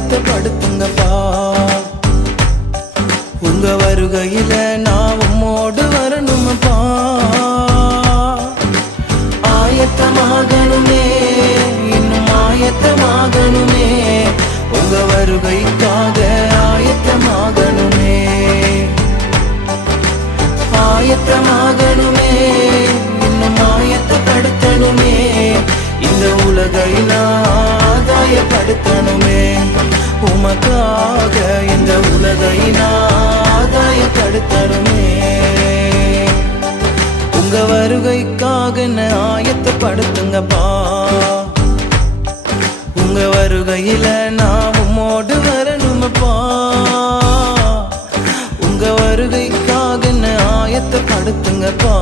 ஆயத்தப்படுத்துங்கப்பா. உங்க வருகையில நான் உம்மோடு வரணுமப்பா. ஆயத்தமாகணுமே, இன்னும் ஆயத்தமாகணுமே, உங்க வருகைக்காக ஆயத்தமாகணுமே. ஆயத்தமாகணுமே, இன்னும் ஆயத்தப்படுத்தணுமே, இந்த உலகை ஆதாயப்படுத்தணுமே. உமக்காக இந்த உலகை ஆதாயப்படுத்தணுமே. உங்க வருகைக்காக ஆயத்தப்படுத்துங்கப்பா. உங்க வருகையில நான் உம்மோடு வரணுமப்பா. உங்க வருகைக்காக ஆயத்தப்படுத்துங்கப்பா.